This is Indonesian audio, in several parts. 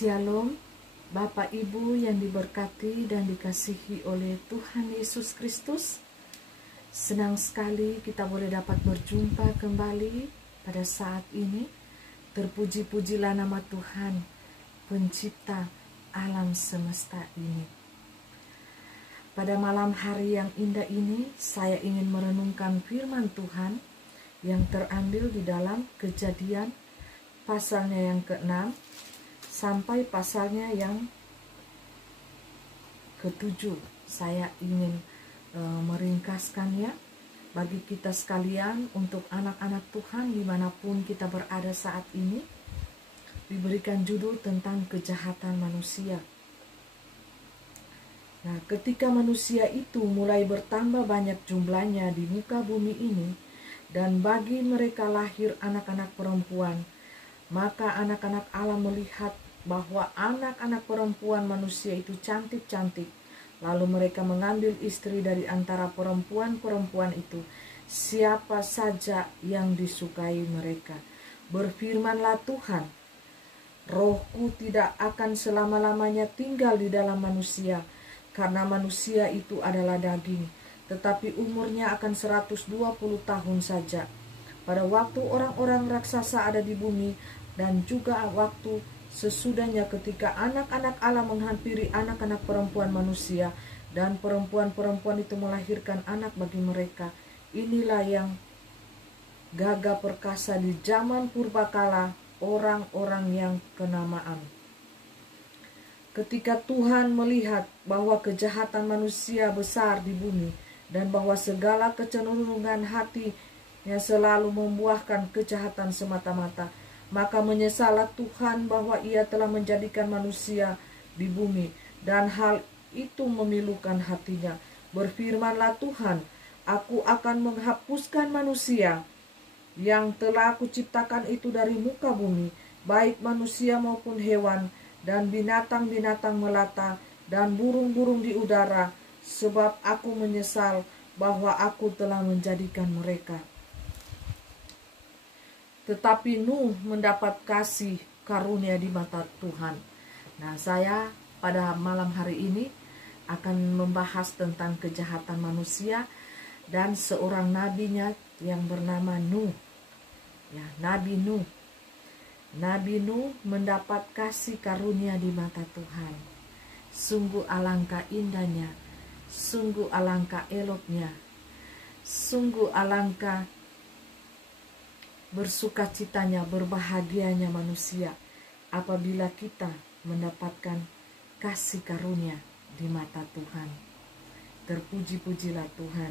Shalom, Bapak Ibu yang diberkati dan dikasihi oleh Tuhan Yesus Kristus. Senang sekali kita boleh dapat berjumpa kembali pada saat ini. Terpuji-pujilah nama Tuhan, pencipta alam semesta ini. Pada malam hari yang indah ini, saya ingin merenungkan firman Tuhan yang terambil di dalam Kejadian pasalnya yang ke-6 sampai pasalnya yang ke-7. Saya ingin meringkaskannya bagi kita sekalian, untuk anak-anak Tuhan dimanapun kita berada saat ini. Diberikan judul tentang kejahatan manusia. Nah, ketika manusia itu mulai bertambah banyak jumlahnya di muka bumi ini, dan bagi mereka lahir anak-anak perempuan, maka anak-anak Allah melihat bahwa anak-anak perempuan manusia itu cantik-cantik. Lalu mereka mengambil istri dari antara perempuan-perempuan itu, siapa saja yang disukai mereka. Berfirmanlah Tuhan, Rohku tidak akan selama-lamanya tinggal di dalam manusia, karena manusia itu adalah daging, tetapi umurnya akan 120 tahun saja. Pada waktu orang-orang raksasa ada di bumi, dan juga waktu sesudahnya ketika anak-anak Allah menghampiri anak-anak perempuan manusia, dan perempuan-perempuan itu melahirkan anak bagi mereka. Inilah yang gagah perkasa di zaman purbakala, orang-orang yang kenamaan. Ketika Tuhan melihat bahwa kejahatan manusia besar di bumi, dan bahwa segala kecenderungan hatinya selalu membuahkan kejahatan semata-mata, maka menyesallah Tuhan bahwa Ia telah menjadikan manusia di bumi, dan hal itu memilukan hatinya. Berfirmanlah Tuhan, Aku akan menghapuskan manusia yang telah Aku ciptakan itu dari muka bumi, baik manusia maupun hewan, dan binatang-binatang melata, dan burung-burung di udara, sebab Aku menyesal bahwa Aku telah menjadikan mereka. Tetapi Nuh mendapat kasih karunia di mata Tuhan. Nah, saya pada malam hari ini akan membahas tentang kejahatan manusia dan seorang nabinya yang bernama Nuh. Ya, Nabi Nuh. Nabi Nuh mendapat kasih karunia di mata Tuhan. Sungguh alangkah indahnya, sungguh alangkah eloknya, sungguh alangkah bersukacitanya, berbahagianya manusia apabila kita mendapatkan kasih karunia di mata Tuhan. Terpuji-pujilah Tuhan.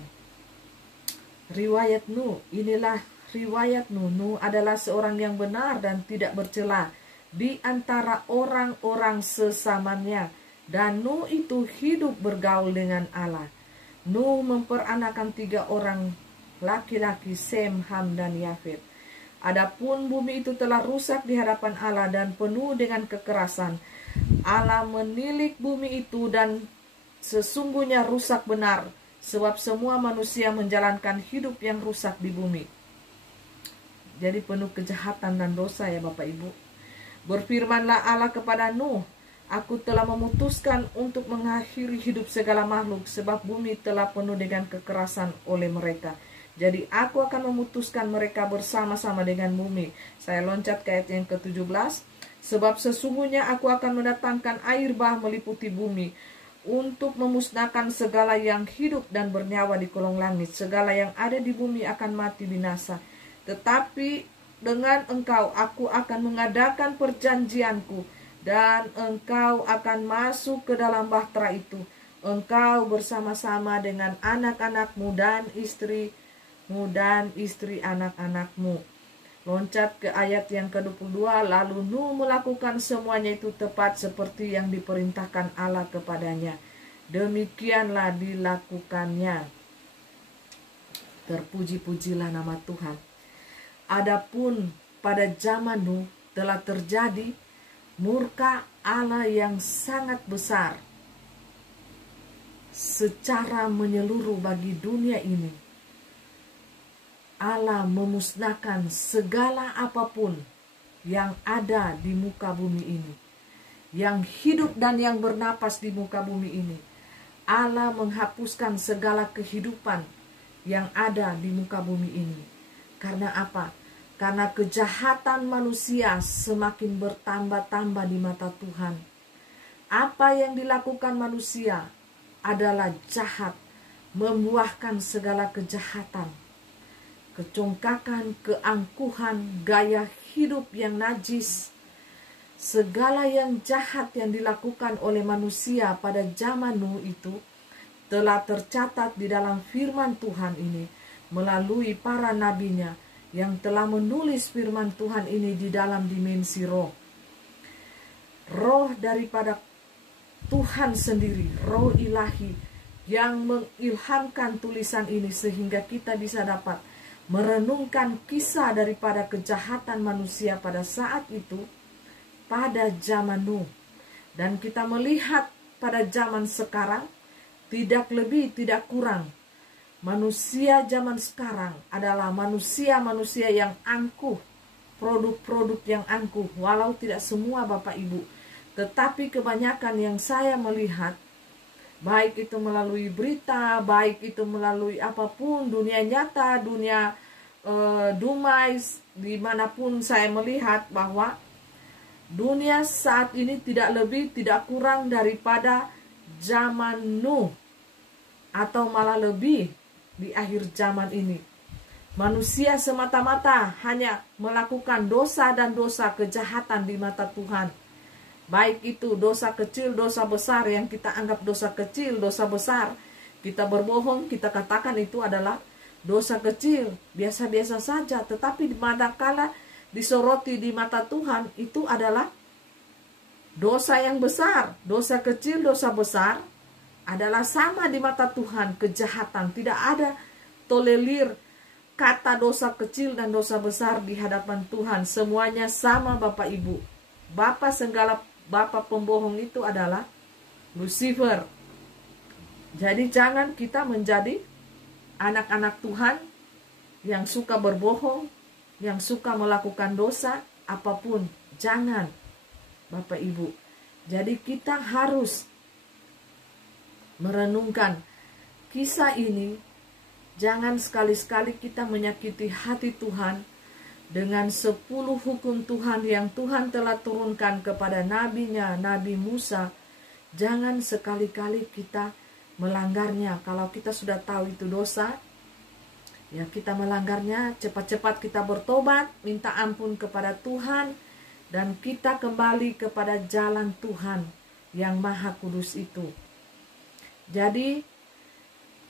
Riwayat Nuh, inilah riwayat Nuh. Nuh adalah seorang yang benar dan tidak bercela di antara orang-orang sesamanya, dan Nuh itu hidup bergaul dengan Allah. Nuh memperanakan 3 orang laki-laki, Sem, Ham, dan Yafet. Adapun bumi itu telah rusak di hadapan Allah dan penuh dengan kekerasan. Allah menilik bumi itu, dan sesungguhnya rusak benar, sebab semua manusia menjalankan hidup yang rusak di bumi. Jadi penuh kejahatan dan dosa, ya Bapak Ibu. Berfirmanlah Allah kepada Nuh, Aku telah memutuskan untuk mengakhiri hidup segala makhluk, sebab bumi telah penuh dengan kekerasan oleh mereka. Jadi aku akan memutuskan mereka bersama-sama dengan bumi. Saya loncat ke ayat yang ke-17. Sebab sesungguhnya aku akan mendatangkan air bah meliputi bumi, untuk memusnahkan segala yang hidup dan bernyawa di kolong langit. Segala yang ada di bumi akan mati binasa. Tetapi dengan engkau aku akan mengadakan perjanjianku, dan engkau akan masuk ke dalam bahtera itu, engkau bersama-sama dengan anak-anakmu dan istri anak-anakmu. Loncat ke ayat yang ke-22. Lalu Nuh melakukan semuanya itu tepat seperti yang diperintahkan Allah kepadanya. Demikianlah dilakukannya. Terpuji-pujilah nama Tuhan. Adapun pada zaman Nuh telah terjadi murka Allah yang sangat besar secara menyeluruh bagi dunia ini. Allah memusnahkan segala apapun yang ada di muka bumi ini. yang hidup dan yang bernapas di muka bumi ini. Allah menghapuskan segala kehidupan yang ada di muka bumi ini. Karena apa? Karena kejahatan manusia semakin bertambah-tambah di mata Tuhan. Apa yang dilakukan manusia adalah jahat, membuahkan segala kejahatan, kecongkakan, keangkuhan, gaya hidup yang najis. Segala yang jahat yang dilakukan oleh manusia pada zaman Nuh itu telah tercatat di dalam firman Tuhan ini melalui para nabinya yang telah menulis firman Tuhan ini di dalam dimensi roh. Roh daripada Tuhan sendiri, roh ilahi yang mengilhamkan tulisan ini sehingga kita bisa dapat merenungkan kisah daripada kejahatan manusia pada saat itu, pada zaman Nuh. Dan kita melihat pada zaman sekarang, tidak lebih tidak kurang, manusia zaman sekarang adalah manusia-manusia yang angkuh, produk-produk yang angkuh. Walau tidak semua Bapak Ibu, tetapi kebanyakan yang saya melihat, baik itu melalui berita, baik itu melalui apapun, dunia nyata, dunia dumais, dimanapun saya melihat bahwa dunia saat ini tidak lebih tidak kurang daripada zaman Nuh, atau malah lebih di akhir zaman ini. Manusia semata-mata hanya melakukan dosa dan dosa kejahatan di mata Tuhan. Baik itu dosa kecil, dosa besar, yang kita anggap dosa kecil, dosa besar. Kita berbohong, kita katakan itu adalah dosa kecil, biasa-biasa saja. Tetapi manakala disoroti di mata Tuhan, itu adalah dosa yang besar. Dosa kecil, dosa besar adalah sama di mata Tuhan, kejahatan. Tidak ada tolerir kata dosa kecil dan dosa besar di hadapan Tuhan. Semuanya sama Bapak Ibu. Bapa pembohong itu adalah Lucifer. Jadi jangan kita menjadi anak-anak Tuhan yang suka berbohong, yang suka melakukan dosa apapun. Jangan Bapak Ibu. Jadi kita harus merenungkan kisah ini. Jangan sekali-sekali kita menyakiti hati Tuhan dengan 10 hukum Tuhan yang Tuhan telah turunkan kepada nabinya, Nabi Musa. Jangan sekali-kali kita melanggarnya. Kalau kita sudah tahu itu dosa, ya kita melanggarnya, cepat-cepat kita bertobat, minta ampun kepada Tuhan, dan kita kembali kepada jalan Tuhan yang Maha Kudus itu. Jadi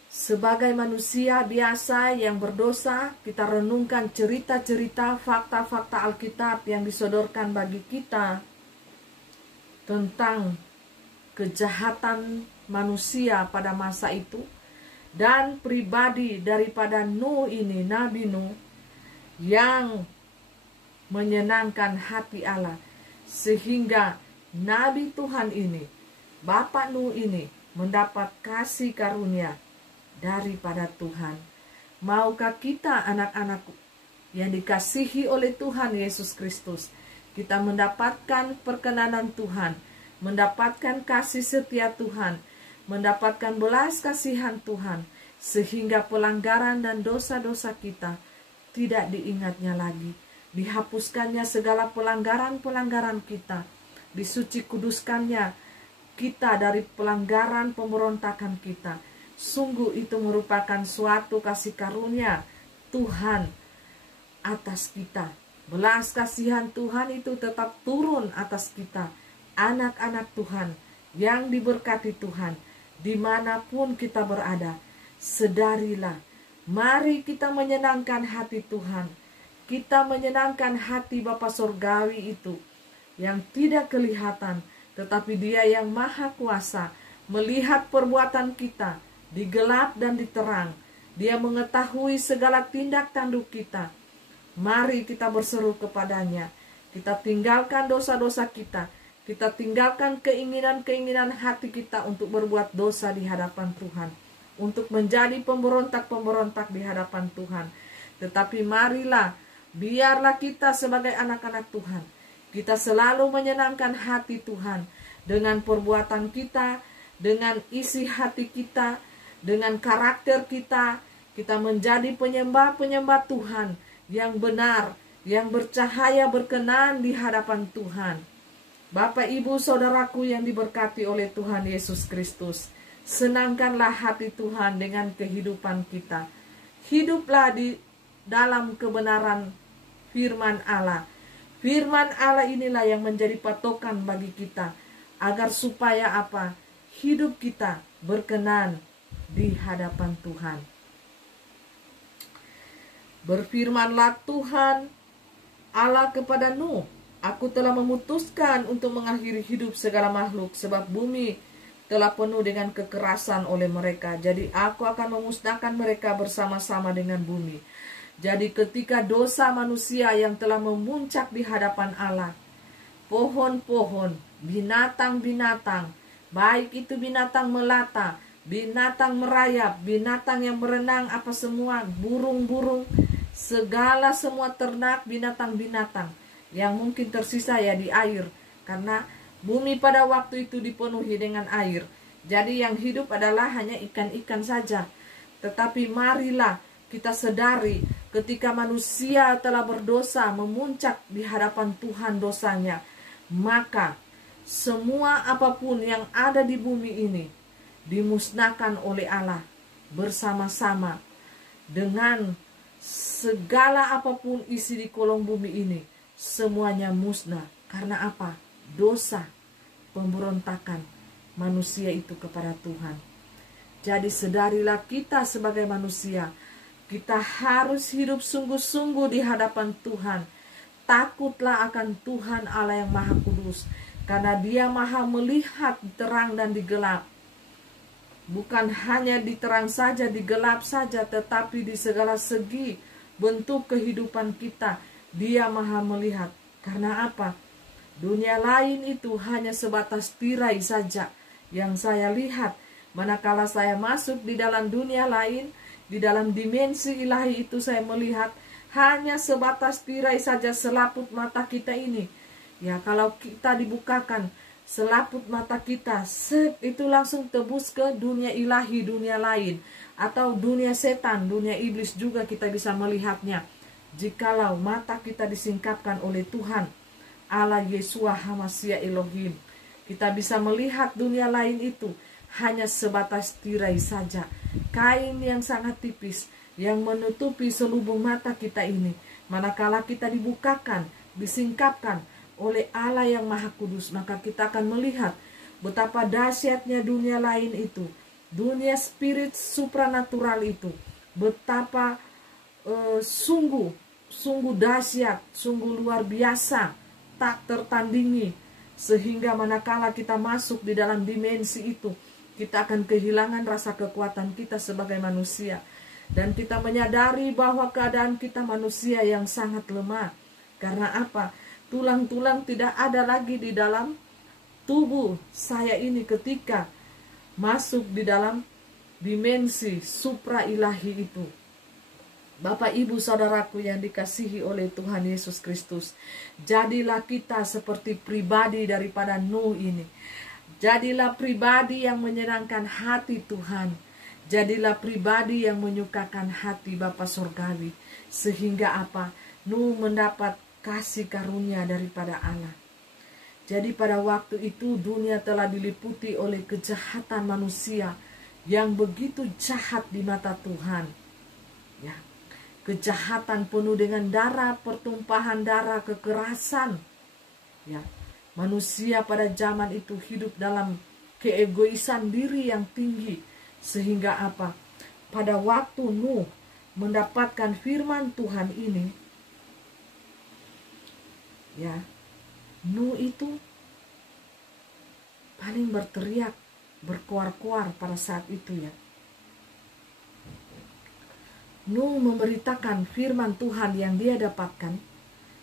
sebagai manusia biasa yang berdosa, kita renungkan cerita-cerita, fakta-fakta Alkitab yang disodorkan bagi kita tentang kejahatan manusia pada masa itu, dan pribadi daripada Nuh ini, Nabi Nuh, yang menyenangkan hati Allah, sehingga Nabi Tuhan ini, Bapak Nuh ini, mendapat kasih karunia daripada Tuhan. Maukah kita anak-anakku yang dikasihi oleh Tuhan Yesus Kristus, kita mendapatkan perkenanan Tuhan, mendapatkan kasih setia Tuhan, mendapatkan belas kasihan Tuhan, sehingga pelanggaran dan dosa-dosa kita tidak diingatnya lagi. Dihapuskannya segala pelanggaran-pelanggaran kita, disuci kuduskannya kita dari pelanggaran pemberontakan kita. Sungguh itu merupakan suatu kasih karunia Tuhan atas kita. Belas kasihan Tuhan itu tetap turun atas kita, anak-anak Tuhan yang diberkati Tuhan, dimanapun kita berada. Sedarilah, mari kita menyenangkan hati Tuhan. Kita menyenangkan hati Bapa Surgawi itu, yang tidak kelihatan, tetapi Dia yang Maha Kuasa, melihat perbuatan kita di gelap dan di terang. Dia mengetahui segala tindak tanduk kita. Mari kita berseru kepadanya. Kita tinggalkan dosa-dosa kita. Kita tinggalkan keinginan-keinginan hati kita untuk berbuat dosa di hadapan Tuhan, untuk menjadi pemberontak-pemberontak di hadapan Tuhan. Tetapi marilah, biarlah kita sebagai anak-anak Tuhan, Kita selalu menyenangkan hati Tuhan dengan perbuatan kita, dengan isi hati kita, dengan karakter kita. Kita menjadi penyembah-penyembah Tuhan yang benar, yang bercahaya, berkenan di hadapan Tuhan. Bapak, Ibu, Saudaraku yang diberkati oleh Tuhan Yesus Kristus, senangkanlah hati Tuhan dengan kehidupan kita. Hiduplah di dalam kebenaran firman Allah. Firman Allah inilah yang menjadi patokan bagi kita, agar supaya apa? Hidup kita berkenan di hadapan Tuhan. Berfirmanlah Tuhan Allah kepada Nuh, aku telah memutuskan untuk mengakhiri hidup segala makhluk, sebab bumi telah penuh dengan kekerasan oleh mereka. Jadi aku akan memusnahkan mereka bersama-sama dengan bumi. Jadi ketika dosa manusia yang telah memuncak di hadapan Allah, pohon-pohon, binatang-binatang, baik itu binatang melata, binatang merayap, binatang yang berenang, apa semua, burung-burung, segala semua ternak, binatang-binatang yang mungkin tersisa ya di air, karena bumi pada waktu itu dipenuhi dengan air. Jadi yang hidup adalah hanya ikan-ikan saja. Tetapi marilah kita sadari ketika manusia telah berdosa, memuncak di hadapan Tuhan dosanya, maka semua apapun yang ada di bumi ini dimusnahkan oleh Allah bersama-sama dengan segala apapun isi di kolong bumi ini. Semuanya musnah. Karena apa? Dosa, pemberontakan manusia itu kepada Tuhan. Jadi sadarilah kita sebagai manusia, kita harus hidup sungguh-sungguh di hadapan Tuhan. Takutlah akan Tuhan Allah yang Maha Kudus, karena Dia Maha melihat di terang dan di gelap. Bukan hanya di terang saja, di gelap saja, tetapi di segala segi bentuk kehidupan kita, Dia Maha melihat. Karena apa? Dunia lain itu hanya sebatas tirai saja yang saya lihat. Manakala saya masuk di dalam dunia lain, di dalam dimensi ilahi itu, saya melihat hanya sebatas tirai saja selaput mata kita ini. Ya, kalau kita dibukakan selaput mata kita, itu langsung tebus ke dunia ilahi, dunia lain. Atau dunia setan, dunia iblis juga kita bisa melihatnya. Jikalau mata kita disingkapkan oleh Tuhan Allah Yeshua HaMashiach Elohim, kita bisa melihat dunia lain itu hanya sebatas tirai saja, kain yang sangat tipis yang menutupi selubung mata kita ini. Manakala kita dibukakan, disingkapkan oleh Allah yang Maha Kudus, maka kita akan melihat betapa dahsyatnya dunia lain itu, dunia spirit supranatural itu, betapa sungguh dahsyat, sungguh luar biasa, tak tertandingi. Sehingga manakala kita masuk di dalam dimensi itu, kita akan kehilangan rasa kekuatan kita sebagai manusia. Dan kita menyadari bahwa keadaan kita manusia yang sangat lemah. Karena apa? Tulang-tulang tidak ada lagi di dalam tubuh saya ini ketika masuk di dalam dimensi supra ilahi itu. Bapak, Ibu, Saudaraku yang dikasihi oleh Tuhan Yesus Kristus, jadilah kita seperti pribadi daripada Nuh ini. Jadilah pribadi yang menyenangkan hati Tuhan. Jadilah pribadi yang menyukakan hati Bapa Surgawi. Sehingga apa? Nuh mendapat kasih karunia daripada Allah. Jadi pada waktu itu dunia telah diliputi oleh kejahatan manusia yang begitu jahat di mata Tuhan. Ya, kejahatan penuh dengan darah, pertumpahan darah, kekerasan. Ya, manusia pada zaman itu hidup dalam keegoisan diri yang tinggi. Sehingga apa? Pada waktu Nuh mendapatkan firman Tuhan ini, ya, Nuh itu paling berteriak, berkoar-koar pada saat itu ya. Nuh memberitakan firman Tuhan yang dia dapatkan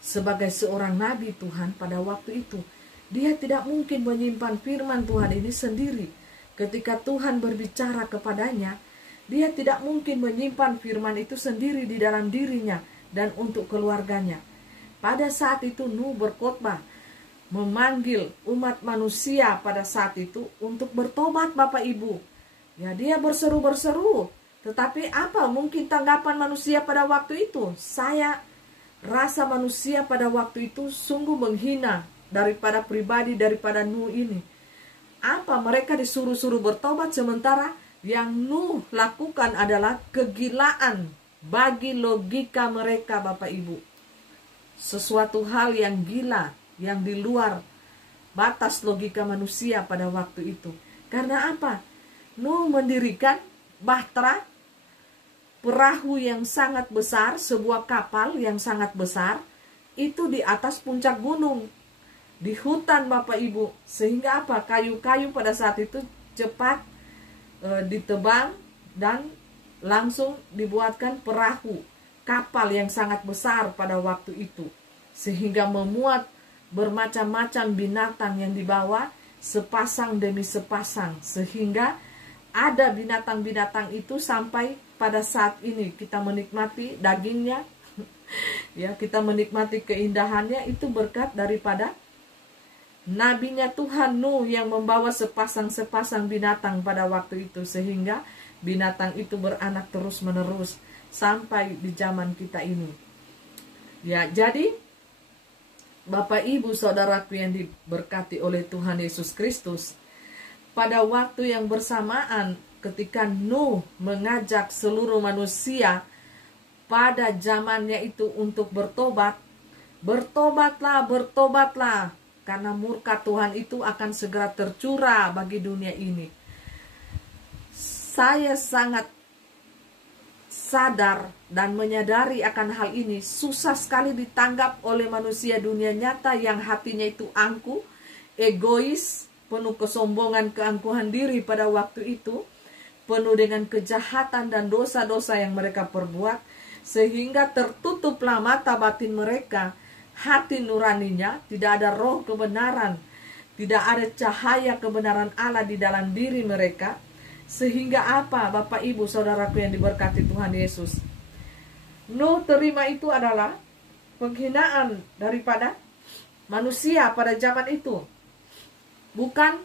sebagai seorang nabi Tuhan pada waktu itu. Dia tidak mungkin menyimpan firman Tuhan ini sendiri. Ketika Tuhan berbicara kepadanya, dia tidak mungkin menyimpan firman itu sendiri di dalam dirinya dan untuk keluarganya. Pada saat itu Nuh berkhotbah memanggil umat manusia pada saat itu untuk bertobat, Bapak Ibu. Ya, dia berseru-berseru. Tetapi apa mungkin tanggapan manusia pada waktu itu? Saya rasa manusia pada waktu itu sungguh menghina daripada pribadi daripada Nuh ini. Apa mereka disuruh-suruh bertobat sementara yang Nuh lakukan adalah kegilaan bagi logika mereka, Bapak Ibu. Sesuatu hal yang gila, yang di luar batas logika manusia pada waktu itu. Karena apa? Nuh mendirikan bahtera, perahu yang sangat besar, sebuah kapal yang sangat besar, itu di atas puncak gunung, di hutan, Bapak Ibu. Sehingga apa? Kayu-kayu pada saat itu cepat ditebang dan langsung dibuatkan perahu, kapal yang sangat besar pada waktu itu. Sehingga memuat bermacam-macam binatang yang dibawa sepasang demi sepasang. Sehingga ada binatang-binatang itu sampai pada saat ini kita menikmati dagingnya. Ya, kita menikmati keindahannya itu berkat daripada nabinya Tuhan Nuh yang membawa sepasang-sepasang binatang pada waktu itu. Sehingga binatang itu beranak terus-menerus sampai di zaman kita ini. Ya, jadi Bapak Ibu Saudaraku yang diberkati oleh Tuhan Yesus Kristus, pada waktu yang bersamaan ketika Nuh mengajak seluruh manusia pada zamannya itu untuk bertobat, bertobatlah, bertobatlah, karena murka Tuhan itu akan segera tercurah bagi dunia ini. Saya sangat sadar dan menyadari akan hal ini. Susah sekali ditanggap oleh manusia dunia nyata yang hatinya itu angkuh, egois, penuh kesombongan, keangkuhan diri pada waktu itu, penuh dengan kejahatan dan dosa-dosa yang mereka perbuat, sehingga tertutuplah mata batin mereka, hati nuraninya, tidak ada roh kebenaran, tidak ada cahaya kebenaran Allah di dalam diri mereka. Sehingga apa, Bapak Ibu Saudaraku yang diberkati Tuhan Yesus, Nuh terima itu adalah penghinaan daripada manusia pada zaman itu. Bukan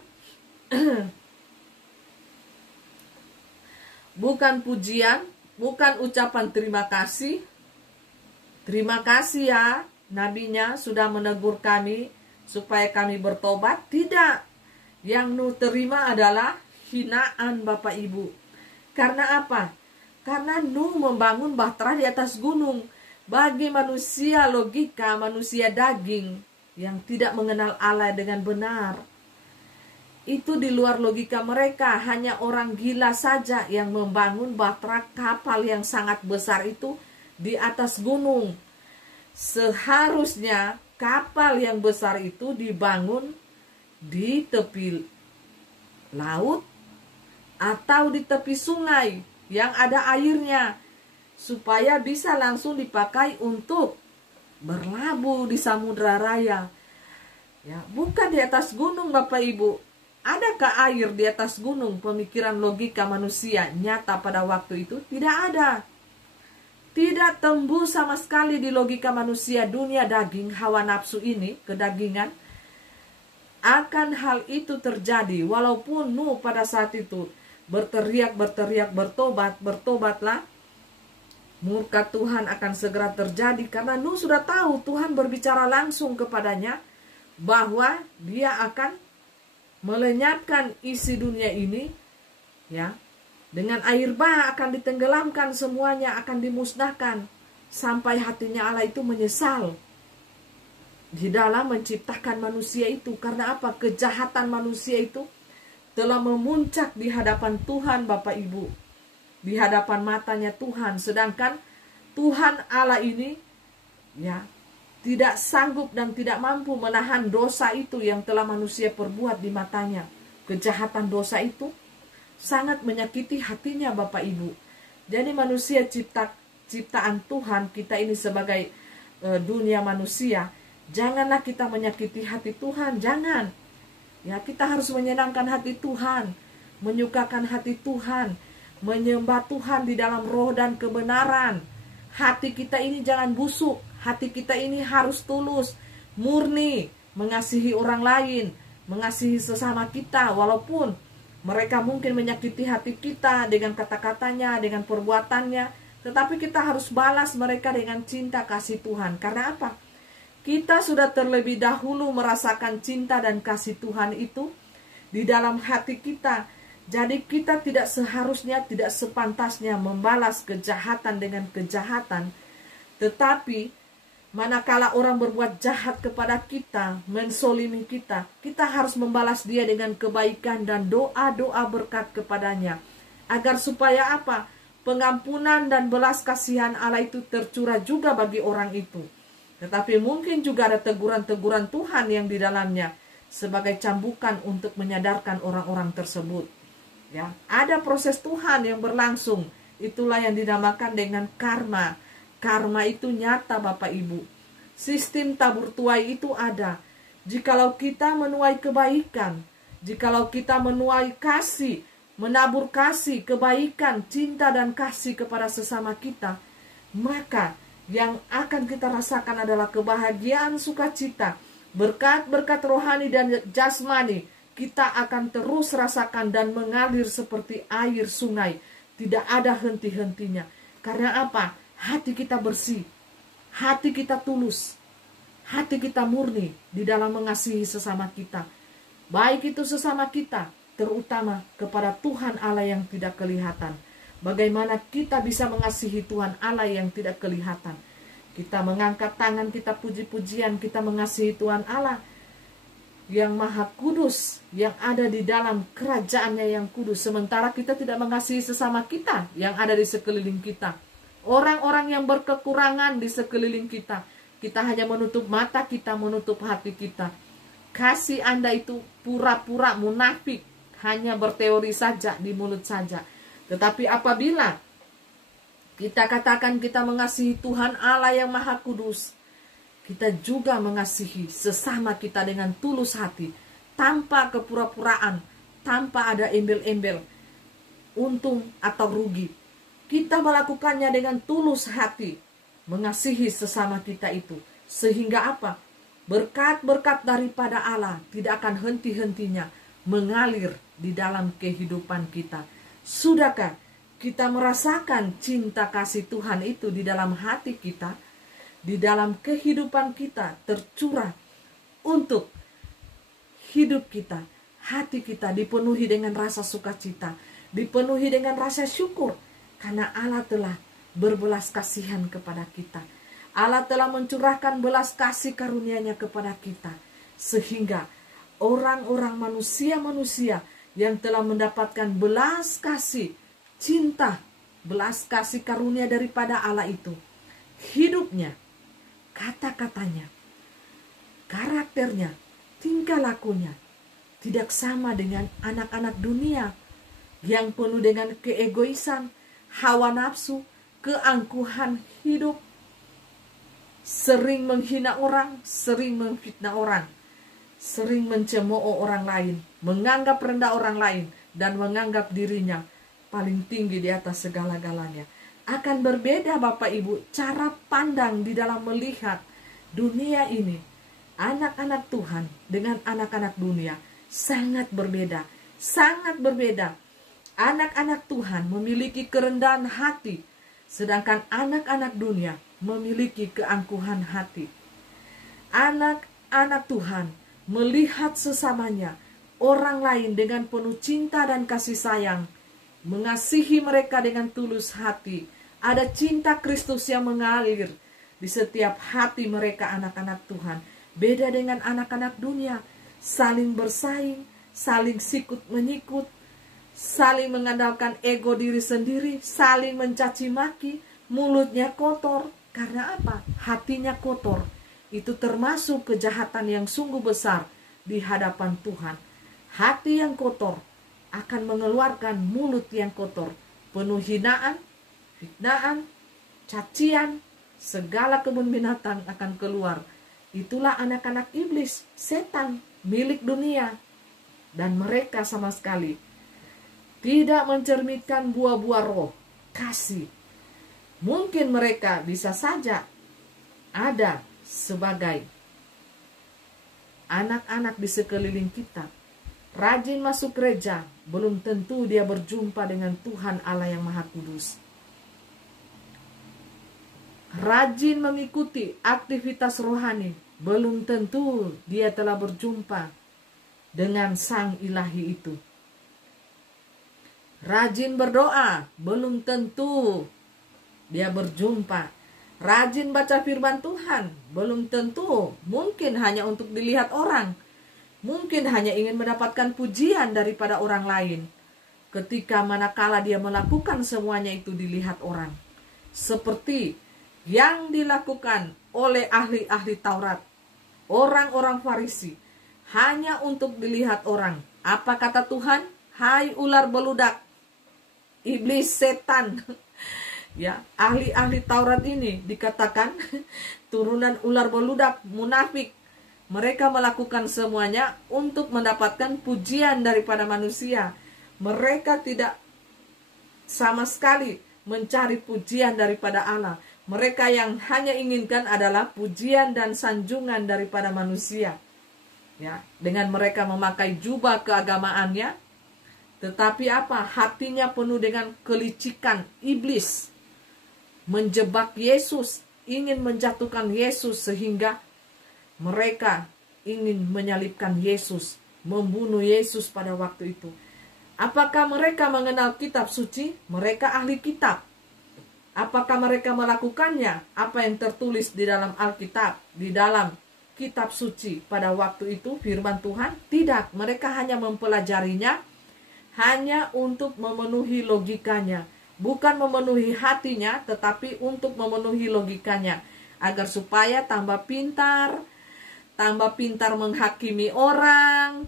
bukan pujian, bukan ucapan terima kasih. Terima kasih ya, nabinya sudah menegur kami supaya kami bertobat. Tidak. Yang Nuh terima adalah hinaan, Bapak Ibu. Karena apa? Karena Nuh membangun bahtera di atas gunung. Bagi manusia logika, manusia daging yang tidak mengenal Allah dengan benar, itu di luar logika mereka. Hanya orang gila saja yang membangun bahtera kapal yang sangat besar itu di atas gunung. Seharusnya kapal yang besar itu dibangun di tepi laut atau di tepi sungai yang ada airnya, supaya bisa langsung dipakai untuk berlabuh di samudra raya. Ya, bukan di atas gunung, Bapak Ibu. Adakah air di atas gunung? Pemikiran logika manusia nyata pada waktu itu tidak ada. Tidak tembus sama sekali di logika manusia dunia daging, hawa nafsu ini, kedagingan. Akan hal itu terjadi walaupun Nuh pada saat itu berteriak, bertobat, bertobatlah. Murka Tuhan akan segera terjadi karena Nuh sudah tahu Tuhan berbicara langsung kepadanya bahwa dia akan melenyapkan isi dunia ini, ya, dengan air bah akan ditenggelamkan, semuanya akan dimusnahkan. Sampai hatinya Allah itu menyesal di dalam menciptakan manusia itu. Karena apa? Kejahatan manusia itu telah memuncak di hadapan Tuhan, Bapak Ibu, di hadapan matanya Tuhan. Sedangkan Tuhan Allah ini, ya, tidak sanggup dan tidak mampu menahan dosa itu yang telah manusia perbuat di matanya. Kejahatan dosa itu sangat menyakiti hatinya, Bapak Ibu. Jadi manusia ciptaan Tuhan, kita ini sebagai dunia manusia, janganlah kita menyakiti hati Tuhan, jangan. Ya, kita harus menyenangkan hati Tuhan, menyukakan hati Tuhan, menyembah Tuhan di dalam roh dan kebenaran. Hati kita ini jangan busuk. Hati kita ini harus tulus, murni, mengasihi orang lain, mengasihi sesama kita, walaupun mereka mungkin menyakiti hati kita dengan kata-katanya, dengan perbuatannya, tetapi kita harus balas mereka dengan cinta kasih Tuhan. Karena apa? Kita sudah terlebih dahulu merasakan cinta dan kasih Tuhan itu di dalam hati kita. Jadi kita tidak seharusnya, tidak sepantasnya membalas kejahatan dengan kejahatan. Tetapi manakala orang berbuat jahat kepada kita, mensolimi kita, kita harus membalas dia dengan kebaikan dan doa-doa berkat kepadanya. Agar supaya apa? Pengampunan dan belas kasihan Allah itu tercurah juga bagi orang itu. Tetapi mungkin juga ada teguran-teguran Tuhan yang di dalamnya sebagai cambukan untuk menyadarkan orang-orang tersebut. Ya, ada proses Tuhan yang berlangsung. Itulah yang dinamakan dengan karma. Karma itu nyata Bapak Ibu. Sistem tabur tuai itu ada. Jikalau kita menuai kebaikan, jikalau kita menuai kasih, menabur kasih, kebaikan, cinta dan kasih kepada sesama kita, maka yang akan kita rasakan adalah kebahagiaan, sukacita, berkat-berkat rohani dan jasmani. Kita akan terus rasakan dan mengalir seperti air sungai. Tidak ada henti-hentinya. Karena apa? Hati kita bersih, hati kita tulus, hati kita murni di dalam mengasihi sesama kita. Baik itu sesama kita, terutama kepada Tuhan Allah yang tidak kelihatan. Bagaimana kita bisa mengasihi Tuhan Allah yang tidak kelihatan? Kita mengangkat tangan, kita puji-pujian, kita mengasihi Tuhan Allah yang maha kudus, yang ada di dalam kerajaannya yang kudus. Sementara kita tidak mengasihi sesama kita yang ada di sekeliling kita. Orang-orang yang berkekurangan di sekeliling kita. Kita hanya menutup mata kita, menutup hati kita. Kasih Anda itu pura-pura munafik. Hanya berteori saja, di mulut saja. Tetapi apabila kita katakan kita mengasihi Tuhan Allah yang maha kudus, kita juga mengasihi sesama kita dengan tulus hati. Tanpa kepura-puraan, tanpa ada embel-embel, untung atau rugi. Kita melakukannya dengan tulus hati, mengasihi sesama kita itu. Sehingga apa? Berkat-berkat daripada Allah tidak akan henti-hentinya mengalir di dalam kehidupan kita. Sudahkah kita merasakan cinta kasih Tuhan itu di dalam hati kita, di dalam kehidupan kita tercurah untuk hidup kita? Hati kita dipenuhi dengan rasa sukacita, dipenuhi dengan rasa syukur. Karena Allah telah berbelas kasihan kepada kita. Allah telah mencurahkan belas kasih karunia-Nya kepada kita. Sehingga orang-orang manusia-manusia yang telah mendapatkan belas kasih, cinta, belas kasih karunia daripada Allah itu, hidupnya, kata-katanya, karakternya, tingkah lakunya tidak sama dengan anak-anak dunia yang penuh dengan keegoisan, hawa nafsu, keangkuhan hidup, sering menghina orang, sering memfitnah orang, sering mencemooh orang lain, menganggap rendah orang lain, dan menganggap dirinya paling tinggi di atas segala-galanya. Akan berbeda Bapak Ibu cara pandang di dalam melihat dunia ini. Anak-anak Tuhan dengan anak-anak dunia sangat berbeda, sangat berbeda. Anak-anak Tuhan memiliki kerendahan hati, sedangkan anak-anak dunia memiliki keangkuhan hati. Anak-anak Tuhan melihat sesamanya, orang lain dengan penuh cinta dan kasih sayang, mengasihi mereka dengan tulus hati. Ada cinta Kristus yang mengalir di setiap hati mereka anak-anak Tuhan. Beda dengan anak-anak dunia, saling bersaing, saling sikut-menyikut, saling mengandalkan ego diri sendiri, saling mencaci maki, mulutnya kotor. Karena apa? Hatinya kotor. Itu termasuk kejahatan yang sungguh besar di hadapan Tuhan. Hati yang kotor akan mengeluarkan mulut yang kotor, penuh hinaan, fitnaan, cacian, segala kebun binatang akan keluar. Itulah anak-anak iblis, setan, milik dunia. Dan mereka sama sekali tidak mencerminkan buah-buah roh, kasih. Mungkin mereka bisa saja ada sebagai anak-anak di sekeliling kita rajin masuk gereja, belum tentu dia berjumpa dengan Tuhan Allah yang Maha Kudus. Rajin mengikuti aktivitas rohani, belum tentu dia telah berjumpa dengan Sang Ilahi itu. Rajin berdoa, belum tentu dia berjumpa. Rajin baca firman Tuhan, belum tentu, mungkin hanya untuk dilihat orang. Mungkin hanya ingin mendapatkan pujian daripada orang lain. Ketika manakala dia melakukan semuanya itu dilihat orang. Seperti yang dilakukan oleh ahli-ahli Taurat, orang-orang Farisi, hanya untuk dilihat orang. Apa kata Tuhan? Hai ular beludak, iblis, setan. Ya, ahli-ahli Taurat ini dikatakan turunan ular beludak, munafik. Mereka melakukan semuanya untuk mendapatkan pujian daripada manusia. Mereka tidak sama sekali mencari pujian daripada Allah. Mereka yang hanya inginkan adalah pujian dan sanjungan daripada manusia. Ya, dengan mereka memakai jubah keagamaannya, tetapi apa? Hatinya penuh dengan kelicikan iblis. Menjebak Yesus, ingin menjatuhkan Yesus sehingga mereka ingin menyalibkan Yesus, membunuh Yesus pada waktu itu. Apakah mereka mengenal kitab suci? Mereka ahli kitab. Apakah mereka melakukannya? Apa yang tertulis di dalam Alkitab, di dalam kitab suci pada waktu itu, firman Tuhan? Tidak, mereka hanya mempelajarinya, hanya untuk memenuhi logikanya. Bukan memenuhi hatinya, tetapi untuk memenuhi logikanya. Agar supaya tambah pintar menghakimi orang,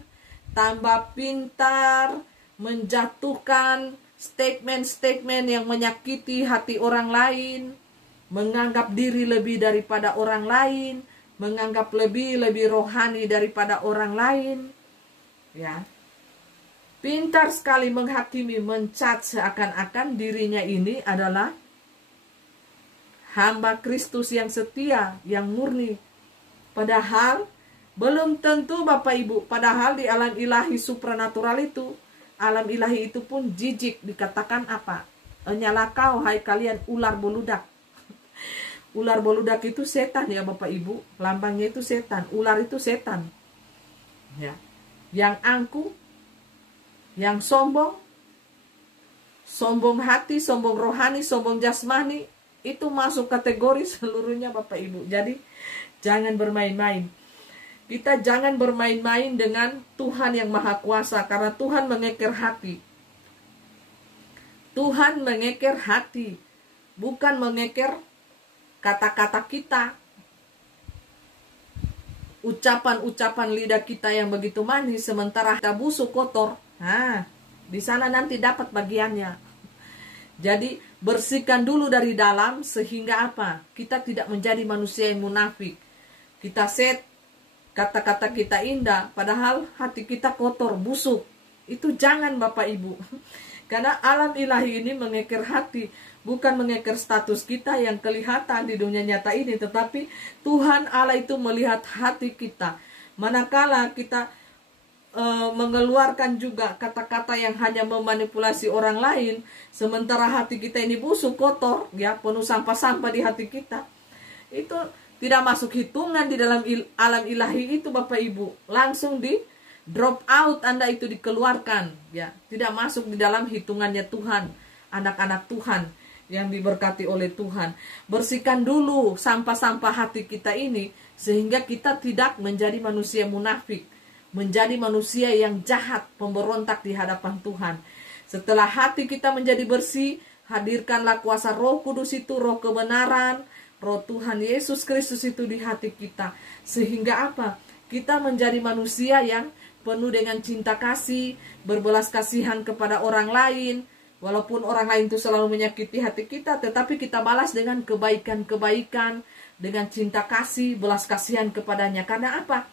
tambah pintar menjatuhkan statement-statement yang menyakiti hati orang lain, menganggap diri lebih daripada orang lain, menganggap lebih rohani daripada orang lain. Ya. Pintar sekali menghakimi, mencat seakan-akan dirinya ini adalah hamba Kristus yang setia, yang murni. Padahal belum tentu Bapak Ibu. Padahal di alam ilahi supranatural itu, alam ilahi itu pun jijik. Dikatakan apa? Nyala kau hai kalian ular beludak. Ular beludak itu setan ya Bapak Ibu. Lambangnya itu setan. Ular itu setan. Ya. Yang angkuh, yang sombong, sombong hati, sombong rohani, sombong jasmani, itu masuk kategori seluruhnya Bapak Ibu. Jadi jangan bermain-main. Kita jangan bermain-main dengan Tuhan yang Maha Kuasa, karena Tuhan mengeker hati. Tuhan mengeker hati, bukan mengeker kata-kata kita. Ucapan-ucapan lidah kita yang begitu manis, sementara kita busuk kotor. Nah, di sana nanti dapat bagiannya. Jadi bersihkan dulu dari dalam, sehingga apa? Kita tidak menjadi manusia yang munafik. Kita set, kata-kata kita indah, padahal hati kita kotor, busuk. Itu jangan Bapak Ibu. Karena alam ilahi ini mengeker hati, bukan mengeker status kita yang kelihatan di dunia nyata ini, tetapi Tuhan Allah itu melihat hati kita. Manakala kita mengeluarkan juga kata-kata yang hanya memanipulasi orang lain, sementara hati kita ini busuk, kotor, ya, penuh sampah-sampah di hati kita, itu tidak masuk hitungan di dalam alam ilahi itu Bapak Ibu. Langsung di drop out, Anda itu dikeluarkan, ya, tidak masuk di dalam hitungannya Tuhan, anak-anak Tuhan yang diberkati oleh Tuhan. Bersihkan dulu sampah-sampah hati kita ini, sehingga kita tidak menjadi manusia munafik, menjadi manusia yang jahat, pemberontak di hadapan Tuhan. Setelah hati kita menjadi bersih, hadirkanlah kuasa Roh Kudus itu, Roh kebenaran, Roh Tuhan Yesus Kristus itu di hati kita. Sehingga apa? Kita menjadi manusia yang penuh dengan cinta kasih, berbelas kasihan kepada orang lain. Walaupun orang lain itu selalu menyakiti hati kita, tetapi kita balas dengan kebaikan-kebaikan, dengan cinta kasih, belas kasihan kepadanya. Karena apa?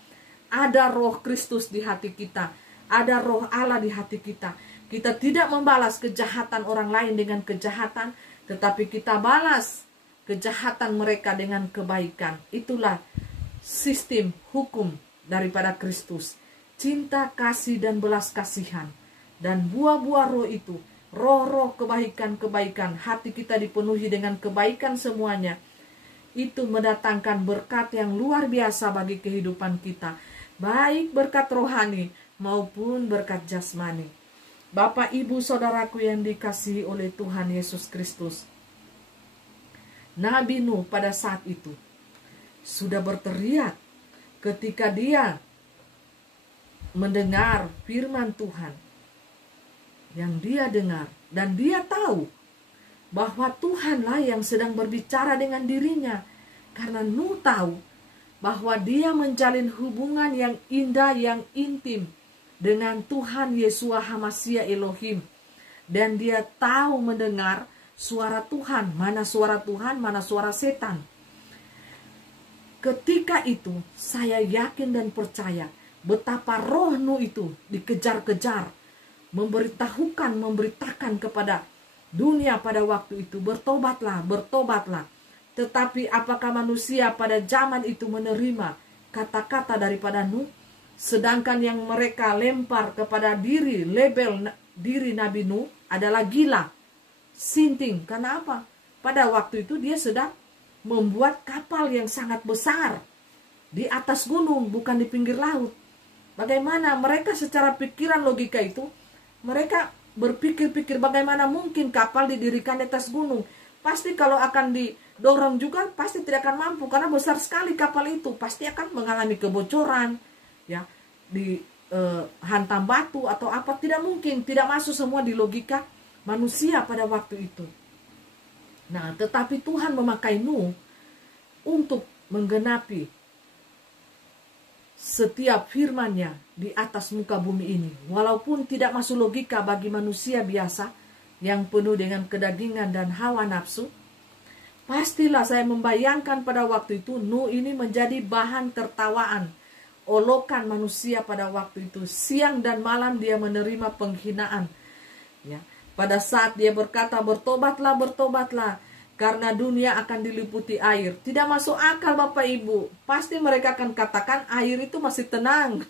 Ada Roh Kristus di hati kita, ada Roh Allah di hati kita. Kita tidak membalas kejahatan orang lain dengan kejahatan, tetapi kita balas kejahatan mereka dengan kebaikan. Itulah sistem hukum daripada Kristus. Cinta, kasih, dan belas kasihan. Dan buah-buah roh itu, roh-roh kebaikan-kebaikan, hati kita dipenuhi dengan kebaikan semuanya. Itu mendatangkan berkat yang luar biasa bagi kehidupan kita. Baik berkat rohani maupun berkat jasmani. Bapak, Ibu, Saudaraku yang dikasihi oleh Tuhan Yesus Kristus. Nabi Nuh pada saat itu sudah berteriak ketika dia mendengar firman Tuhan yang dia dengar, dan dia tahu bahwa Tuhanlah yang sedang berbicara dengan dirinya, karena Nuh tahu bahwa dia menjalin hubungan yang indah, yang intim dengan Tuhan Yeshua HaMashiach Elohim, dan dia tahu mendengar suara Tuhan, mana suara Tuhan, mana suara setan. Ketika itu saya yakin dan percaya betapa roh Nuh itu dikejar-kejar, memberitakan kepada dunia pada waktu itu, bertobatlah, bertobatlah. Tetapi apakah manusia pada zaman itu menerima kata-kata daripada Nuh? Sedangkan yang mereka lempar kepada diri, label diri Nabi Nuh adalah gila, sinting. Karena apa? Pada waktu itu dia sedang membuat kapal yang sangat besar di atas gunung, bukan di pinggir laut. Bagaimana mereka secara pikiran logika itu, mereka berpikir-pikir bagaimana mungkin kapal didirikan di atas gunung. Pasti kalau akan didorong juga pasti tidak akan mampu, karena besar sekali kapal itu, pasti akan mengalami kebocoran, ya, hantam batu atau apa. Tidak mungkin, tidak masuk semua di logika manusia pada waktu itu. Nah, tetapi Tuhan memakai Nuh untuk menggenapi setiap firman-Nya di atas muka bumi ini. Walaupun tidak masuk logika bagi manusia biasa yang penuh dengan kedagingan dan hawa nafsu, pastilah saya membayangkan pada waktu itu Nuh ini menjadi bahan tertawaan, olokan manusia pada waktu itu. Siang dan malam dia menerima penghinaan. Ya, pada saat dia berkata, bertobatlah, bertobatlah, karena dunia akan diliputi air. Tidak masuk akal Bapak Ibu. Pasti mereka akan katakan air itu masih tenang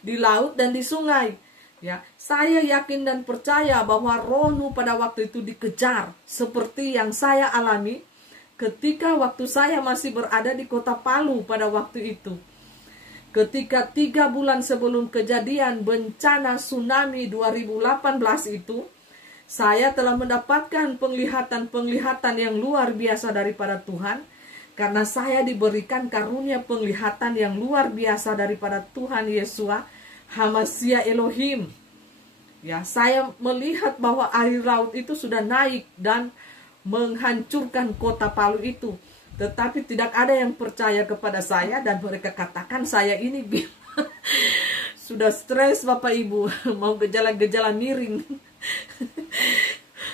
di laut dan di sungai. Ya, saya yakin dan percaya bahwa roh Nuh pada waktu itu dikejar seperti yang saya alami ketika waktu saya masih berada di kota Palu pada waktu itu. Ketika 3 bulan sebelum kejadian bencana tsunami 2018 itu, saya telah mendapatkan penglihatan-penglihatan yang luar biasa daripada Tuhan. Karena saya diberikan karunia penglihatan yang luar biasa daripada Tuhan Yeshua HaMashiach Elohim. Ya, saya melihat bahwa air laut itu sudah naik dan menghancurkan kota Palu itu. Tetapi tidak ada yang percaya kepada saya, dan mereka katakan saya ini sudah stres Bapak Ibu, mau gejala-gejala miring.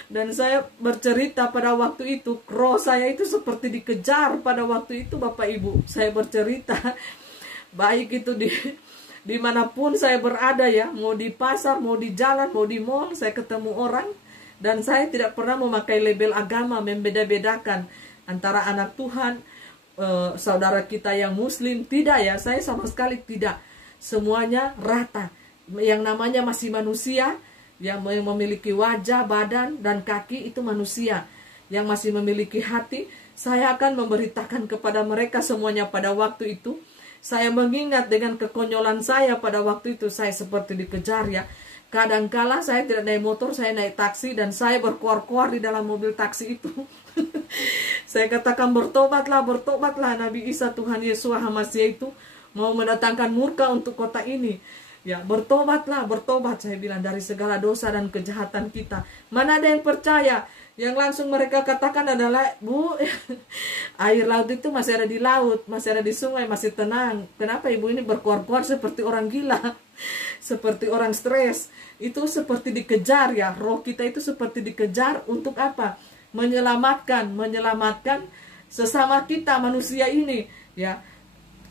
Dan saya bercerita pada waktu itu, roh saya itu seperti dikejar pada waktu itu Bapak Ibu. Saya bercerita, baik itu dimanapun saya berada ya, mau di pasar, mau di jalan, mau di mall, saya ketemu orang. Dan saya tidak pernah memakai label agama, membeda-bedakan antara anak Tuhan, saudara kita yang muslim. Tidak ya, saya sama sekali tidak. Semuanya rata. Yang namanya masih manusia, yang memiliki wajah, badan, dan kaki itu manusia. Yang masih memiliki hati, saya akan memberitakan kepada mereka semuanya pada waktu itu. Saya mengingat dengan kekonyolan saya pada waktu itu, saya seperti dikejar ya. Kadangkala saya tidak naik motor, saya naik taksi, dan saya berkuar-kuar di dalam mobil taksi itu. Saya katakan, bertobatlah, bertobatlah. Nabi Isa Tuhan Yeshua HaMashiach itu mau mendatangkan murka untuk kota ini. Ya, bertobatlah, bertobat, saya bilang, dari segala dosa dan kejahatan kita. Mana ada yang percaya? Yang langsung mereka katakan adalah, Bu, air laut itu masih ada di laut, masih ada di sungai, masih tenang. Kenapa Ibu ini berkuar-kuar seperti orang gila? Seperti orang stres. Itu seperti dikejar ya, roh kita itu seperti dikejar untuk apa? Menyelamatkan sesama kita manusia ini. Ya,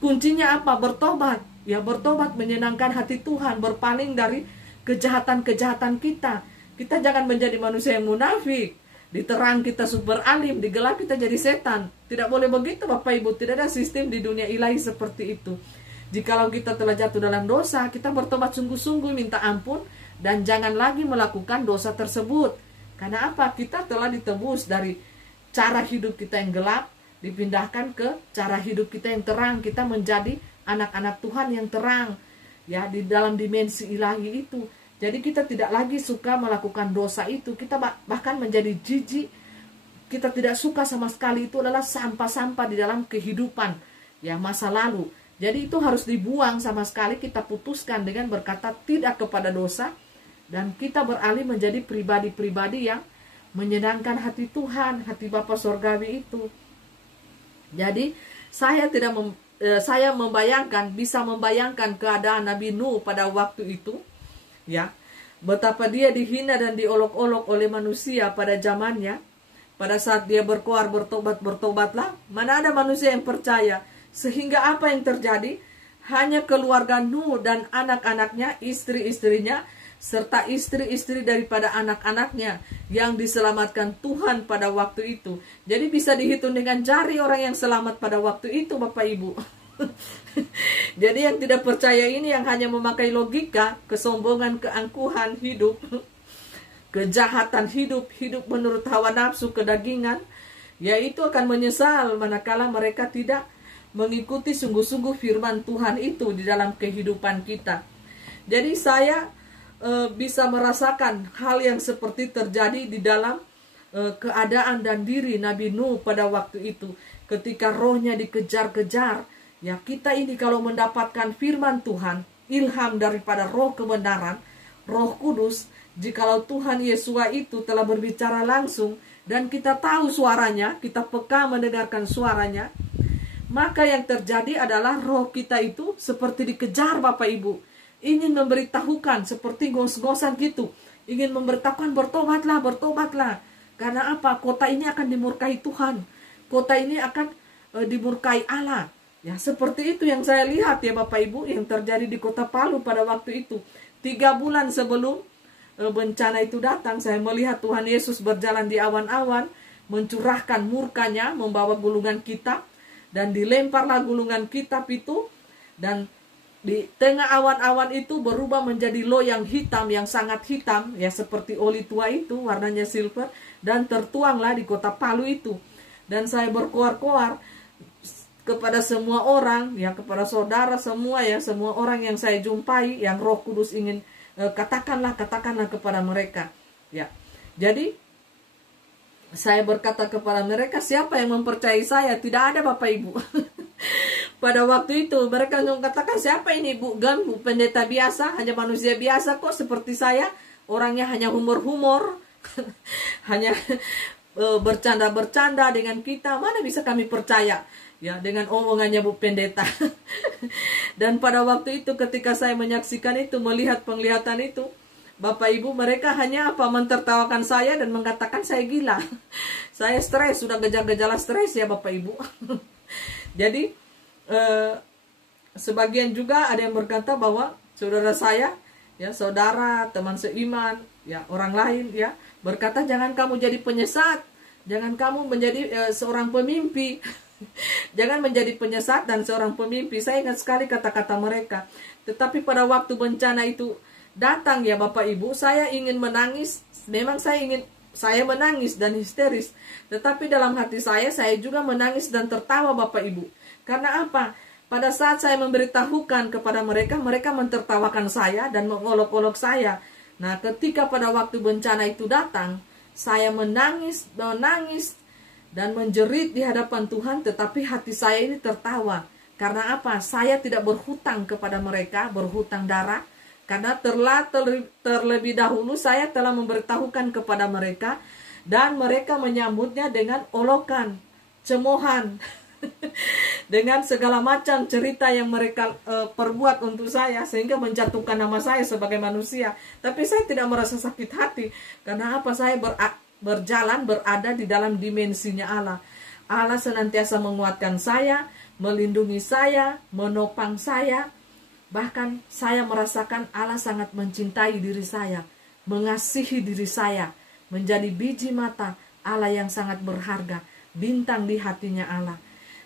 kuncinya apa? Bertobat. Ya, bertobat, menyenangkan hati Tuhan, berpaling dari kejahatan-kejahatan kita. Kita jangan menjadi manusia yang munafik. Di terang kita super alim, di gelap kita jadi setan. Tidak boleh begitu Bapak Ibu. Tidak ada sistem di dunia ilahi seperti itu. Jikalau kita telah jatuh dalam dosa, kita bertobat sungguh-sungguh, minta ampun, dan jangan lagi melakukan dosa tersebut. Karena apa? Kita telah ditebus dari cara hidup kita yang gelap, dipindahkan ke cara hidup kita yang terang. Kita menjadi anak-anak Tuhan yang terang, ya, di dalam dimensi ilahi itu. Jadi kita tidak lagi suka melakukan dosa itu. Kita bahkan menjadi jijik. Kita tidak suka sama sekali. Itu adalah sampah-sampah di dalam kehidupan, ya, masa lalu. Jadi itu harus dibuang sama sekali. Kita putuskan dengan berkata tidak kepada dosa, dan kita beralih menjadi pribadi-pribadi yang menyenangkan hati Tuhan, hati Bapa Sorgawi itu. Jadi saya bisa membayangkan keadaan Nabi Nuh pada waktu itu, ya, betapa dia dihina dan diolok-olok oleh manusia pada zamannya. Pada saat dia berkoar, bertobatlah, mana ada manusia yang percaya. Sehingga apa yang terjadi? Hanya keluarga Nuh dan anak-anaknya, istri-istrinya, serta istri-istri daripada anak-anaknya yang diselamatkan Tuhan pada waktu itu. Jadi bisa dihitung dengan jari orang yang selamat pada waktu itu, Bapak Ibu. Jadi yang tidak percaya ini, yang hanya memakai logika, kesombongan, keangkuhan hidup, kejahatan hidup menurut hawa nafsu kedagingan, yaitu akan menyesal manakala mereka tidak mengikuti sungguh-sungguh firman Tuhan itu di dalam kehidupan kita. Jadi saya bisa merasakan hal yang seperti terjadi di dalam keadaan dan diri Nabi Nuh pada waktu itu, ketika rohnya dikejar-kejar. Ya, kita ini kalau mendapatkan firman Tuhan, ilham daripada roh kebenaran, Roh Kudus, jikalau Tuhan Yesus itu telah berbicara langsung dan kita tahu suaranya, kita peka mendengarkan suaranya, maka yang terjadi adalah roh kita itu seperti dikejar, Bapak Ibu, ingin memberitahukan seperti gos-gosan gitu, ingin memberitahukan bertobatlah. Karena apa? Kota ini akan dimurkai Tuhan, kota ini akan dimurkai Allah. Ya, seperti itu yang saya lihat, ya Bapak Ibu, yang terjadi di kota Palu pada waktu itu. 3 bulan sebelum bencana itu datang, saya melihat Tuhan Yesus berjalan di awan-awan, mencurahkan murkanya, membawa gulungan kitab, dan dilemparlah gulungan kitab itu, dan di tengah awan-awan itu berubah menjadi loyang hitam, yang sangat hitam, ya seperti oli tua itu, warnanya silver, dan tertuanglah di kota Palu itu. Dan saya berkoar-koar kepada semua orang, ya, kepada saudara semua, ya, semua orang yang saya jumpai, yang Roh Kudus ingin katakanlah kepada mereka, ya. Jadi saya berkata kepada mereka, siapa yang mempercayai saya? Tidak ada, Bapak Ibu. Pada waktu itu mereka mengatakan, siapa ini Bu Gam, Bu pendeta biasa, hanya manusia biasa kok seperti saya, orangnya hanya humor-humor, hanya bercanda-bercanda dengan kita, mana bisa kami percaya, ya, dengan omongannya Bu Pendeta. Dan pada waktu itu ketika saya menyaksikan itu, melihat penglihatan itu, Bapak Ibu, mereka hanya mentertawakan saya dan mengatakan saya gila. Saya stres, sudah gejala-gejala stres, ya Bapak Ibu. Jadi sebagian juga ada yang berkata bahwa saudara saya, ya, saudara, teman seiman, ya, orang lain, ya, berkata jangan kamu jadi penyesat, jangan kamu menjadi seorang pemimpi. Jangan menjadi penyesat dan seorang pemimpi. Saya ingat sekali kata-kata mereka. Tetapi pada waktu bencana itu datang, ya Bapak Ibu, saya ingin menangis. Memang saya menangis dan histeris. Tetapi dalam hati saya juga menangis dan tertawa, Bapak Ibu. Karena apa? Pada saat saya memberitahukan kepada mereka, mereka mentertawakan saya dan mengolok-olok saya. Nah, ketika pada waktu bencana itu datang, saya menangis dan menjerit di hadapan Tuhan, tetapi hati saya ini tertawa. Karena apa? Saya tidak berhutang kepada mereka, berhutang darah. Karena terlebih dahulu saya telah memberitahukan kepada mereka, dan mereka menyambutnya dengan olokan, cemohan, dengan segala macam cerita yang mereka perbuat untuk saya, sehingga menjatuhkan nama saya sebagai manusia. Tapi saya tidak merasa sakit hati. Karena apa? Saya berada di dalam dimensinya Allah. Allah senantiasa menguatkan saya, melindungi saya, menopang saya. Bahkan saya merasakan Allah sangat mencintai diri saya, mengasihi diri saya, menjadi biji mata Allah yang sangat berharga, bintang di hatinya Allah.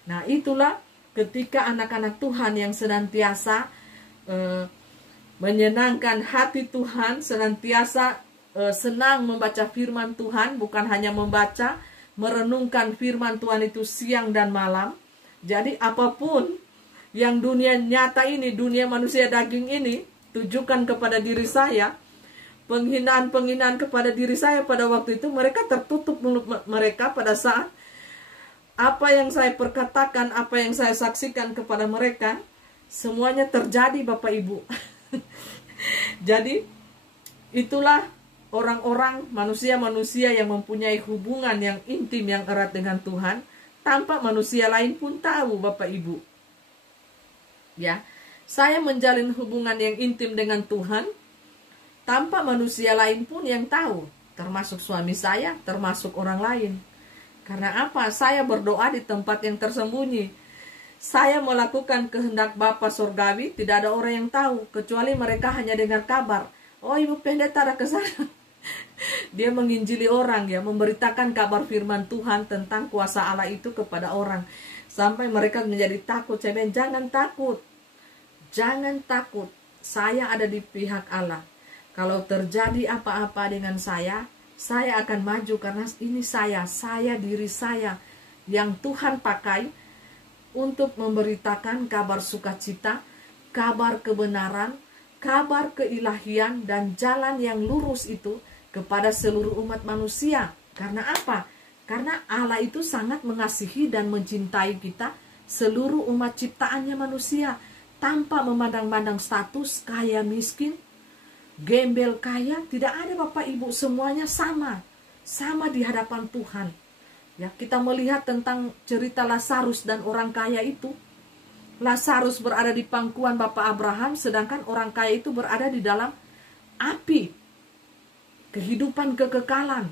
Nah, itulah ketika anak-anak Tuhan yang senantiasa menyenangkan hati Tuhan, senantiasa senang membaca firman Tuhan, bukan hanya membaca, merenungkan firman Tuhan itu siang dan malam. Jadi apapun yang dunia nyata ini, dunia manusia daging ini tujukan kepada diri saya, penghinaan-penghinaan kepada diri saya pada waktu itu, mereka tertutup mulut mereka pada saat apa yang saya perkatakan, apa yang saya saksikan kepada mereka, semuanya terjadi Bapak Ibu. Jadi itulah orang-orang, manusia-manusia yang mempunyai hubungan yang intim, yang erat dengan Tuhan, tanpa manusia lain pun tahu Bapak Ibu. Ya, saya menjalin hubungan yang intim dengan Tuhan tanpa manusia lain pun yang tahu, termasuk suami saya, termasuk orang lain. Karena apa? Saya berdoa di tempat yang tersembunyi. Saya melakukan kehendak Bapa Sorgawi, tidak ada orang yang tahu, kecuali mereka hanya dengar kabar. Oh, Ibu Pendeta ada ke sana. Dia menginjili orang, ya, memberitakan kabar firman Tuhan tentang kuasa Allah itu kepada orang. Sampai mereka menjadi takut. Saya bilang, jangan takut. Jangan takut. Saya ada di pihak Allah. Kalau terjadi apa-apa dengan saya akan maju karena ini saya diri saya yang Tuhan pakai untuk memberitakan kabar sukacita, kabar kebenaran, kabar keilahian dan jalan yang lurus itu kepada seluruh umat manusia. Karena apa? Karena Allah itu sangat mengasihi dan mencintai kita, seluruh umat ciptaannya manusia, tanpa memandang-mandang status, kaya miskin, gembel kaya, tidak ada Bapak Ibu, semuanya sama di hadapan Tuhan. Ya, kita melihat tentang cerita Lazarus dan orang kaya itu. Lazarus berada di pangkuan Bapak Abraham, sedangkan orang kaya itu berada di dalam api. Kehidupan kekekalan.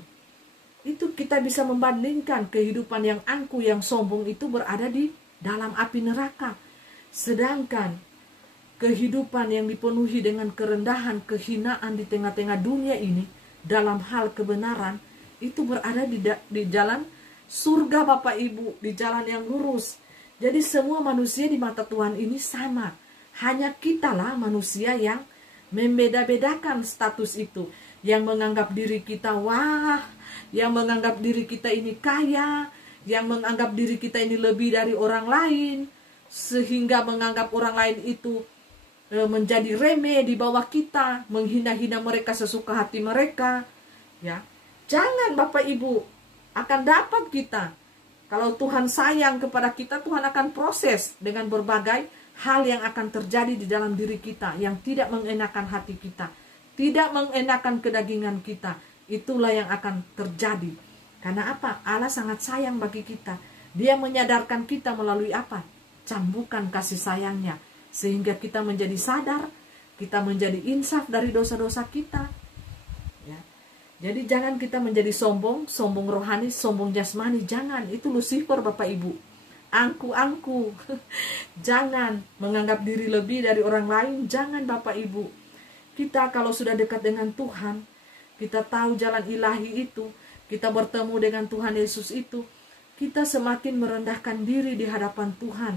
Itu kita bisa membandingkan kehidupan yang angkuh, yang sombong itu berada di dalam api neraka. Sedangkan kehidupan yang dipenuhi dengan kerendahan, kehinaan di tengah-tengah dunia ini, dalam hal kebenaran, itu berada di jalan surga Bapak Ibu, di jalan yang lurus. Jadi semua manusia di mata Tuhan ini sama. Hanya kitalah manusia yang membeda-bedakan status itu. Yang menganggap diri kita wah, yang menganggap diri kita ini kaya, yang menganggap diri kita ini lebih dari orang lain, sehingga menganggap orang lain itu menjadi remeh di bawah kita, menghina-hina mereka sesuka hati mereka. Ya, jangan Bapak Ibu, akan dapat kita. Kalau Tuhan sayang kepada kita, Tuhan akan proses dengan berbagai hal yang akan terjadi di dalam diri kita yang tidak mengenakan hati kita, tidak mengenakan kedagingan kita. Itulah yang akan terjadi. Karena apa? Allah sangat sayang bagi kita. Dia menyadarkan kita melalui apa? Cambukan kasih sayangnya. Sehingga kita menjadi sadar, kita menjadi insaf dari dosa-dosa kita. Ya. Jadi jangan kita menjadi sombong rohani, sombong jasmani. Jangan, itu Lucifer Bapak Ibu. Angku-angku. Jangan menganggap diri lebih dari orang lain. Jangan Bapak Ibu. Kita kalau sudah dekat dengan Tuhan, kita tahu jalan ilahi itu, kita bertemu dengan Tuhan Yesus itu, kita semakin merendahkan diri di hadapan Tuhan.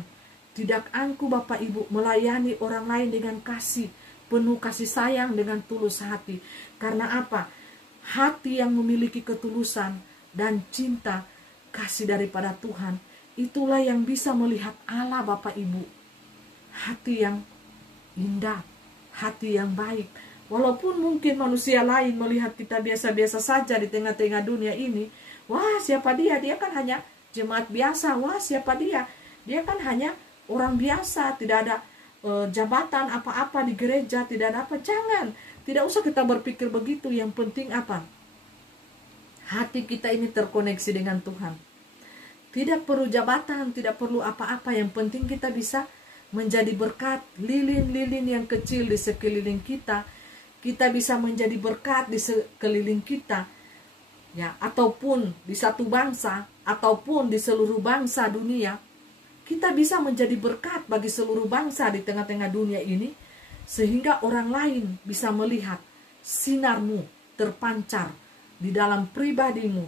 Tidak angku Bapak Ibu, melayani orang lain dengan kasih, penuh kasih sayang dengan tulus hati. Karena apa? Hati yang memiliki ketulusan dan cinta, kasih daripada Tuhan, itulah yang bisa melihat Allah Bapak Ibu. Hati yang indah, hati yang baik. Walaupun mungkin manusia lain melihat kita biasa-biasa saja di tengah-tengah dunia ini. Wah, siapa dia? Dia kan hanya jemaat biasa. Wah, siapa dia? Dia kan hanya orang biasa. Tidak ada jabatan apa-apa di gereja. Tidak ada apa. Jangan. Tidak usah kita berpikir begitu. Yang penting apa? Hati kita ini terkoneksi dengan Tuhan. Tidak perlu jabatan. Tidak perlu apa-apa. Yang penting kita bisa menjadi berkat. Lilin-lilin yang kecil di sekeliling kita. Kita bisa menjadi berkat di sekeliling kita, ya, ataupun di satu bangsa, ataupun di seluruh bangsa dunia. Kita bisa menjadi berkat bagi seluruh bangsa di tengah-tengah dunia ini, sehingga orang lain bisa melihat sinarmu terpancar di dalam pribadimu.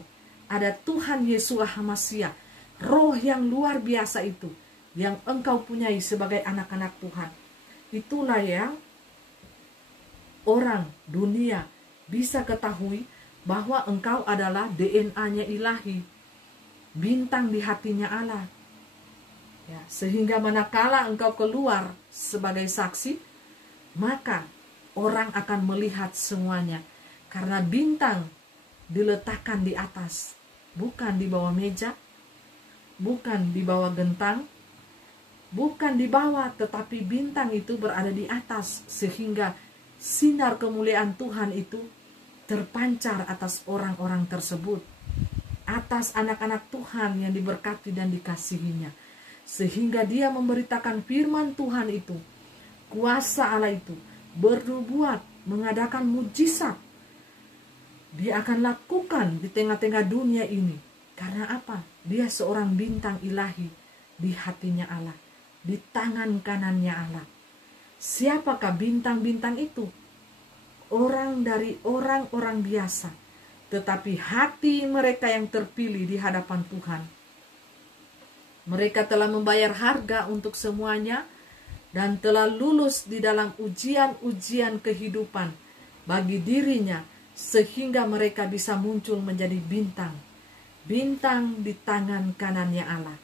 Ada Tuhan Yesus Hamasiah, roh yang luar biasa itu, yang engkau punyai sebagai anak-anak Tuhan. Itulah yang orang dunia bisa ketahui bahwa engkau adalah DNA-nya ilahi, bintang di hatinya Allah. Ya, sehingga manakala engkau keluar sebagai saksi, maka orang akan melihat semuanya. Karena bintang diletakkan di atas, bukan di bawah meja, bukan di bawah gentang, bukan di bawah, tetapi bintang itu berada di atas, sehingga sinar kemuliaan Tuhan itu terpancar atas orang-orang tersebut, atas anak-anak Tuhan yang diberkati dan dikasihinya, sehingga dia memberitakan firman Tuhan itu, kuasa Allah itu bernubuat, mengadakan mujizat. Dia akan lakukan di tengah-tengah dunia ini. Karena apa? Dia seorang bintang ilahi di hatinya Allah, di tangan kanannya Allah. Siapakah bintang-bintang itu? Orang dari orang-orang biasa, tetapi hati mereka yang terpilih di hadapan Tuhan. Mereka telah membayar harga untuk semuanya dan telah lulus di dalam ujian-ujian kehidupan bagi dirinya, sehingga mereka bisa muncul menjadi bintang di tangan kanannya Allah.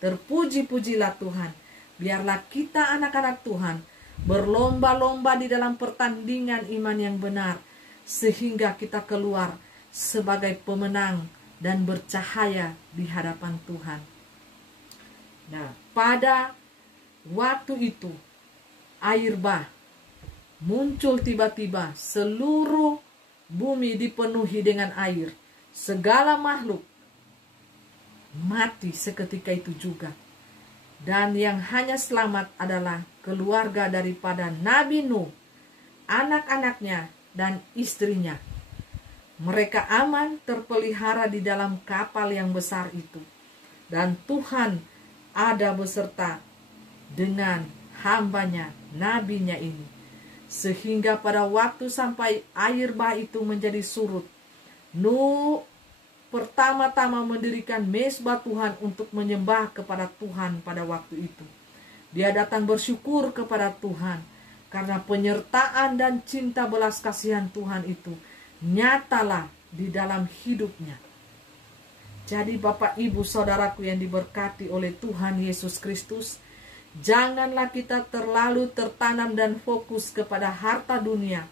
Terpuji-pujilah Tuhan. Biarlah kita anak-anak Tuhan berlomba-lomba di dalam pertandingan iman yang benar, sehingga kita keluar sebagai pemenang dan bercahaya di hadapan Tuhan. Nah, pada waktu itu air bah muncul tiba-tiba, seluruh bumi dipenuhi dengan air, segala makhluk mati seketika itu juga. Dan yang hanya selamat adalah keluarga daripada Nabi Nuh, anak-anaknya dan istrinya. Mereka aman terpelihara di dalam kapal yang besar itu. Dan Tuhan ada beserta dengan hambanya, nabinya ini. Sehingga pada waktu sampai air bah itu menjadi surut, Nuh pertama-tama mendirikan mezbah Tuhan untuk menyembah kepada Tuhan pada waktu itu. Dia datang bersyukur kepada Tuhan karena penyertaan dan cinta belas kasihan Tuhan itu nyatalah di dalam hidupnya. Jadi Bapak Ibu Saudaraku yang diberkati oleh Tuhan Yesus Kristus, janganlah kita terlalu tertanam dan fokus kepada harta dunia,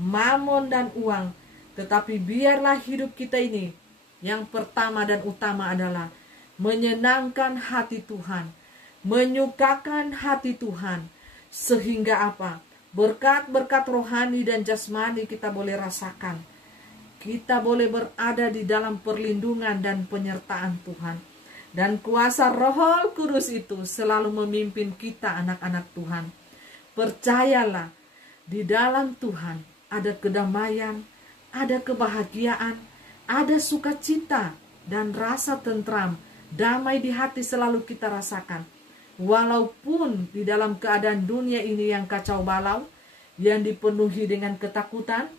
mamon dan uang, tetapi biarlah hidup kita ini yang pertama dan utama adalah menyenangkan hati Tuhan, menyukakan hati Tuhan, sehingga apa? Berkat-berkat rohani dan jasmani kita boleh rasakan. Kita boleh berada di dalam perlindungan dan penyertaan Tuhan. Dan kuasa Roh Kudus itu selalu memimpin kita anak-anak Tuhan. Percayalah, di dalam Tuhan ada kedamaian, ada kebahagiaan, ada sukacita dan rasa tentram, damai di hati selalu kita rasakan. Walaupun di dalam keadaan dunia ini yang kacau balau, yang dipenuhi dengan ketakutan,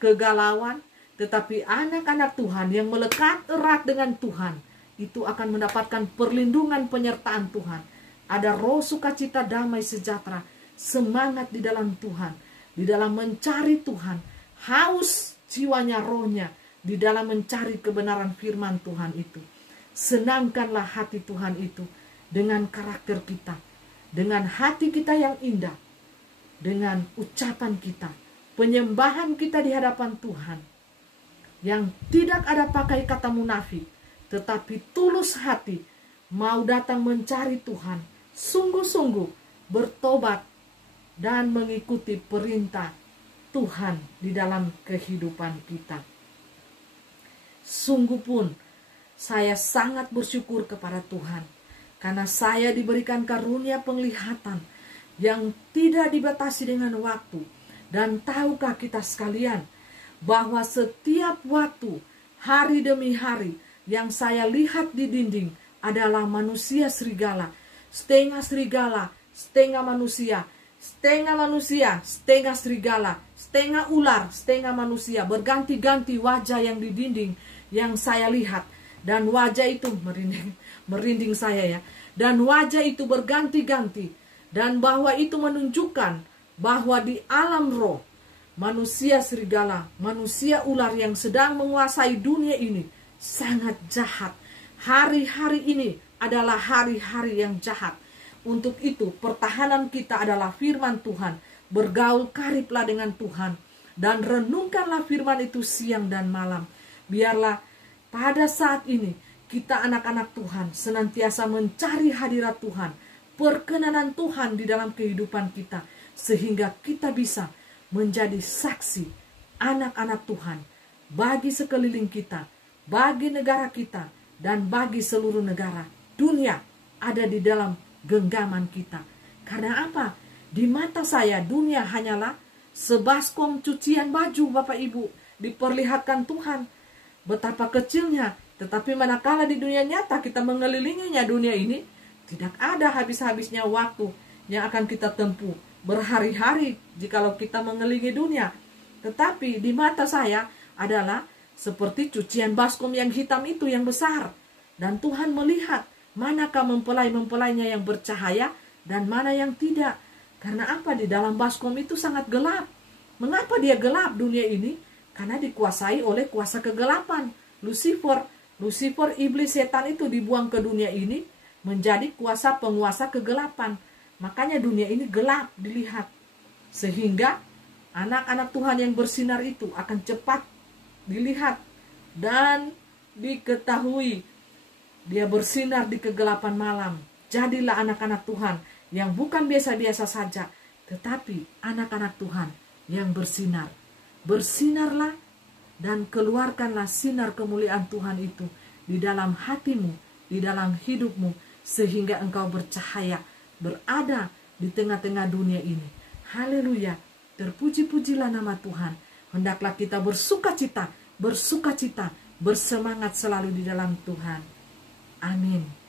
kegalauan, tetapi anak-anak Tuhan yang melekat erat dengan Tuhan, itu akan mendapatkan perlindungan penyertaan Tuhan. Ada roh sukacita, damai, sejahtera, semangat di dalam Tuhan, di dalam mencari Tuhan, haus jiwanya, rohnya, di dalam mencari kebenaran firman Tuhan itu. Senangkanlah hati Tuhan itu dengan karakter kita, dengan hati kita yang indah, dengan ucapan kita, penyembahan kita di hadapan Tuhan, yang tidak ada pakai kata munafik, tetapi tulus hati, mau datang mencari Tuhan, sungguh-sungguh bertobat dan mengikuti perintah Tuhan di dalam kehidupan kita. Sungguh pun saya sangat bersyukur kepada Tuhan karena saya diberikan karunia penglihatan yang tidak dibatasi dengan waktu. Dan tahukah kita sekalian bahwa setiap waktu, hari demi hari, yang saya lihat di dinding adalah manusia serigala, setengah manusia, setengah serigala, setengah ular, setengah manusia, berganti-ganti wajah yang di dinding yang saya lihat. Dan wajah itu merinding saya ya, dan wajah itu berganti-ganti, dan bahwa itu menunjukkan bahwa di alam roh manusia serigala, manusia ular yang sedang menguasai dunia ini sangat jahat. Hari-hari ini adalah hari-hari yang jahat. Untuk itu pertahanan kita adalah firman Tuhan. Bergaul kariblah dengan Tuhan dan renungkanlah firman itu siang dan malam. Biarlah pada saat ini kita anak-anak Tuhan senantiasa mencari hadirat Tuhan, perkenanan Tuhan di dalam kehidupan kita, sehingga kita bisa menjadi saksi anak-anak Tuhan bagi sekeliling kita, bagi negara kita, dan bagi seluruh negara dunia ada di dalam genggaman kita. Karena apa? Di mata saya dunia hanyalah sebaskom cucian baju, Bapak Ibu. Diperlihatkan Tuhan betapa kecilnya, tetapi manakala di dunia nyata kita mengelilinginya dunia ini, tidak ada habis-habisnya waktu yang akan kita tempuh berhari-hari jikalau kita mengelilingi dunia. Tetapi di mata saya adalah seperti cucian baskom yang hitam itu yang besar. Dan Tuhan melihat manakah mempelai-mempelainya yang bercahaya dan mana yang tidak. Karena apa? Di dalam baskom itu sangat gelap. Mengapa dia gelap dunia ini? Karena dikuasai oleh kuasa kegelapan. Lucifer, iblis setan itu dibuang ke dunia ini menjadi kuasa penguasa kegelapan. Makanya dunia ini gelap dilihat. Sehingga anak-anak Tuhan yang bersinar itu akan cepat dilihat dan diketahui. Dia bersinar di kegelapan malam. Jadilah anak-anak Tuhan yang bukan biasa-biasa saja, tetapi anak-anak Tuhan yang bersinar. Bersinarlah dan keluarkanlah sinar kemuliaan Tuhan itu di dalam hatimu, di dalam hidupmu, sehingga engkau bercahaya, berada di tengah-tengah dunia ini. Haleluya, terpuji-pujilah nama Tuhan. Hendaklah kita bersukacita, bersemangat selalu di dalam Tuhan. Amin.